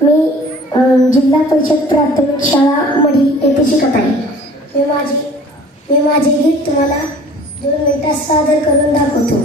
मी जिल्हा परिषद प्राथमिक शाळा मढी येथे शिकत आहे. मी माझे मी माझे गीत तुम्हाला दोन मिनिटात सादर करून दाखवतो.